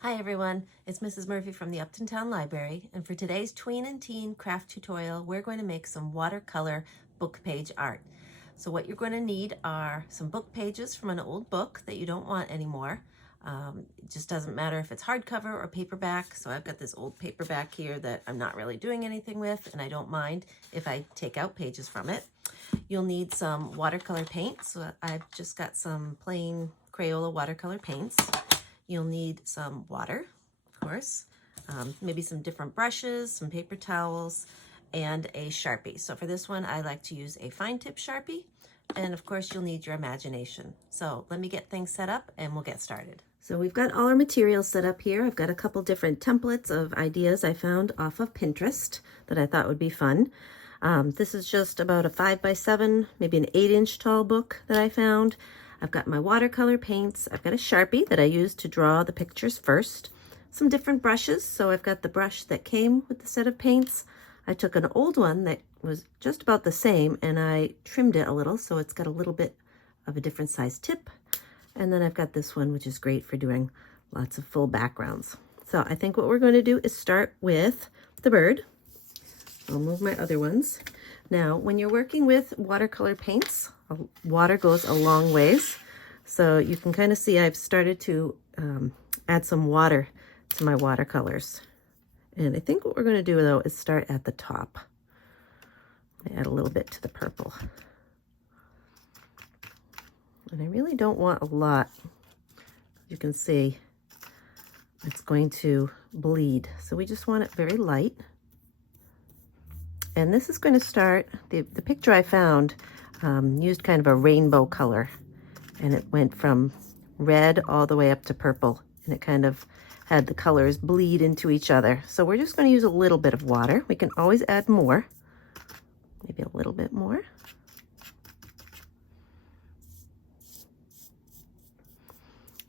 Hi everyone, it's Mrs. Murphy from the Upton Town Library, and for today's tween and teen craft tutorial, we're going to make some watercolor book page art. So what you're going to need are some book pages from an old book that you don't want anymore. It just doesn't matter if it's hardcover or paperback. So I've got this old paperback here that I'm not really doing anything with, and I don't mind if I take out pages from it. You'll need some watercolor paint. So I've just got some plain Crayola watercolor paints. You'll need some water, of course, maybe some different brushes, some paper towels, and a Sharpie. So for this one, I like to use a fine tip Sharpie. And of course, you'll need your imagination. So let me get things set up and we'll get started. So we've got all our materials set up here. I've got a couple different templates of ideas I found off of Pinterest that I thought would be fun. This is just about a 5x7, maybe an 8-inch tall book that I found. I've got my watercolor paints. I've got a Sharpie that I use to draw the pictures first. Some different brushes. So I've got the brush that came with the set of paints. I took an old one that was just about the same and I trimmed it a little so it's got a little bit of a different size tip. And then I've got this one, which is great for doing lots of full backgrounds. So I think what we're going to do is start with the bird. I'll move my other ones. Now, when you're working with watercolor paints, water goes a long ways. So you can kind of see I've started to add some water to my watercolors. And I think what we're going to do, though, is start at the top. Add a little bit to the purple. And I really don't want a lot. You can see it's going to bleed. So we just want it very light. And this is going to start, the picture I found used kind of a rainbow color. And it went from red all the way up to purple. And it kind of had the colors bleed into each other. So we're just going to use a little bit of water. We can always add more. Maybe a little bit more.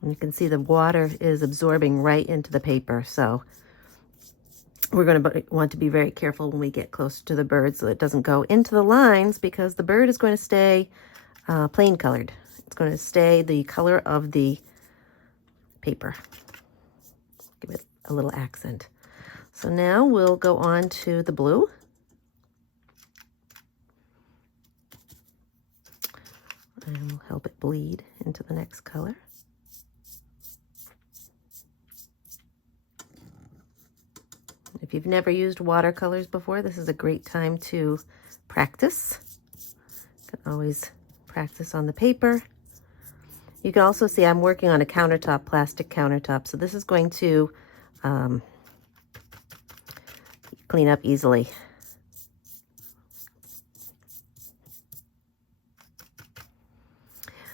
And you can see the water is absorbing right into the paper. So we're going to want to be very careful when we get closer to the bird so it doesn't go into the lines, because the bird is going to stay plain colored. It's going to stay the color of the paper. Give it a little accent. So now we'll go on to the blue. And we'll help it bleed into the next color. If you've never used watercolors before, this is a great time to practice. You can always practice on the paper. You can also see I'm working on a countertop, plastic countertop, so this is going to clean up easily.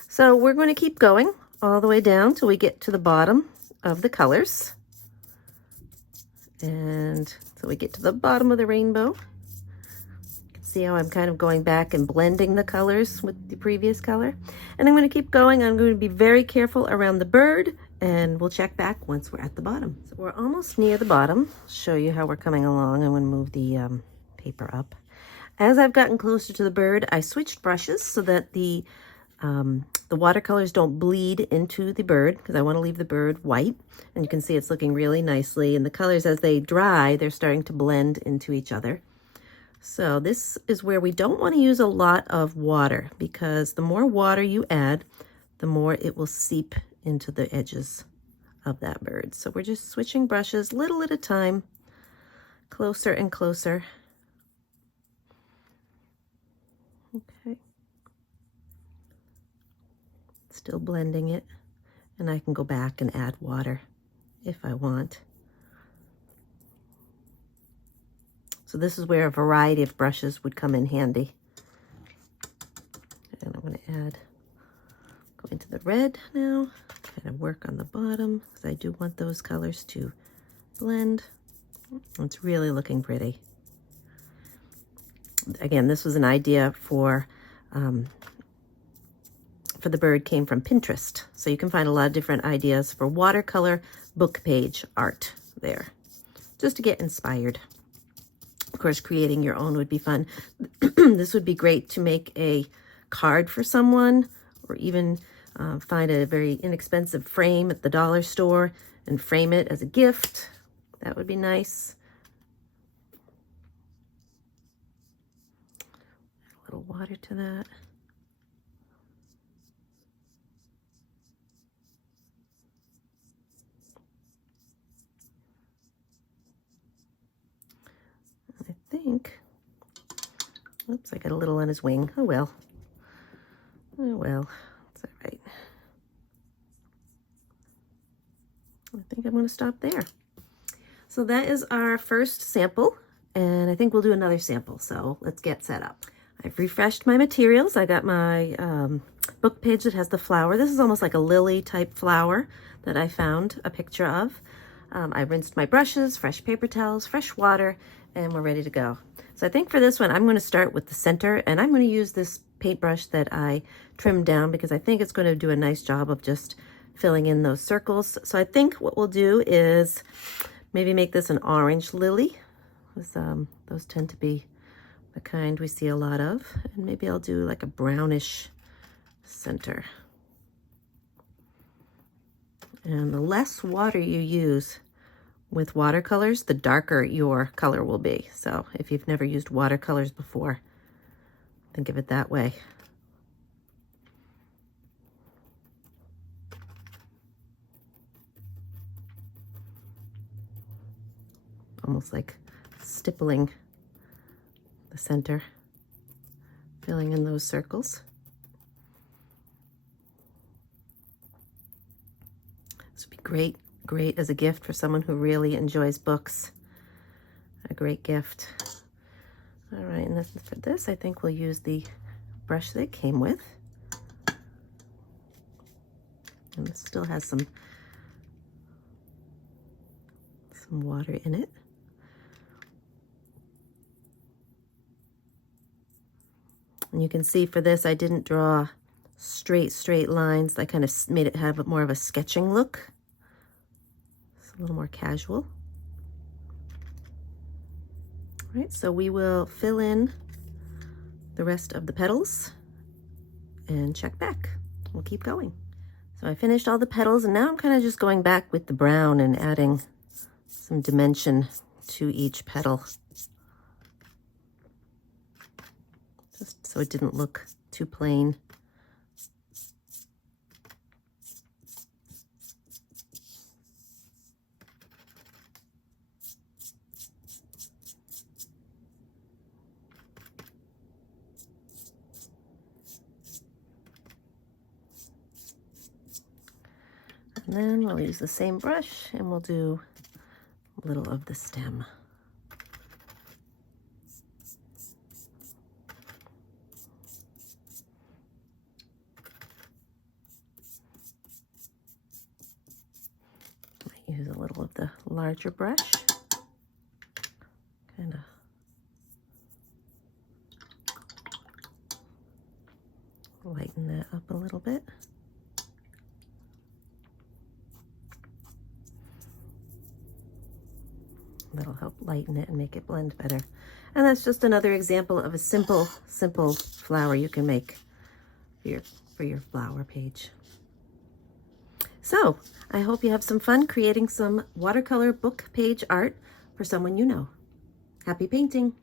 So we're going to keep going all the way down till we get to the bottom of the colors. And so we get to the bottom of the rainbow. You can see how I'm kind of going back and blending the colors with the previous color. And I'm going to keep going. I'm going to be very careful around the bird, and we'll check back once we're at the bottom. So we're almost near the bottom. I'll show you how we're coming along. I'm going to move the paper up. As I've gotten closer to the bird, I switched brushes so that the watercolors don't bleed into the bird, because I want to leave the bird white. And you can see it's looking really nicely. And the colors, as they dry, they're starting to blend into each other. So this is where we don't want to use a lot of water, because the more water you add, the more it will seep into the edges of that bird. So we're just switching brushes little at a time, closer and closer. Okay. Still blending it, and I can go back and add water if I want. So this is where a variety of brushes would come in handy. And I'm going to go into the red now, kind of work on the bottom, because I do want those colors to blend. It's really looking pretty. Again, this was an idea for the bird, came from Pinterest. So you can find a lot of different ideas for watercolor book page art there, just to get inspired. Of course, creating your own would be fun. This would be great to make a card for someone, or even find a very inexpensive frame at the dollar store and frame it as a gift. That would be nice. A little water to that. I think, oops, I got a little on his wing. Oh well. Oh well, it's all right. I think I'm going to stop there. So that is our first sample, and I think we'll do another sample. So let's get set up. I've refreshed my materials. I got my book page that has the flower. This is almost like a lily type flower that I found a picture of. I rinsed my brushes, fresh paper towels, fresh water, and we're ready to go. So I think for this one, I'm going to start with the center, and I'm going to use this paintbrush that I trimmed down because I think it's going to do a nice job of just filling in those circles. So I think what we'll do is maybe make this an orange lily. Those tend to be the kind we see a lot of. And maybe I'll do like a brownish center. And the less water you use with watercolors, the darker your color will be. So if you've never used watercolors before, think of it that way. Almost like stippling the center, filling in those circles. This would be great as a gift for someone who really enjoys books. A great gift. All right, and for this, I think we'll use the brush that it came with. And this still has some water in it. And you can see for this, I didn't draw straight lines. I kind of made it have more of a sketching look. It's a little more casual. All right, so we will fill in the rest of the petals and check back. We'll keep going. So I finished all the petals, and now I'm kind of just going back with the brown and adding some dimension to each petal, just so it didn't look too plain. And then we'll use the same brush and we'll do a little of the stem. Might use a little of the larger brush. Kind of lighten that up a little bit. That'll help lighten it and make it blend better. And that's just another example of a simple flower you can make for your flower page. So I hope you have some fun creating some watercolor book page art for someone you know. Happy painting!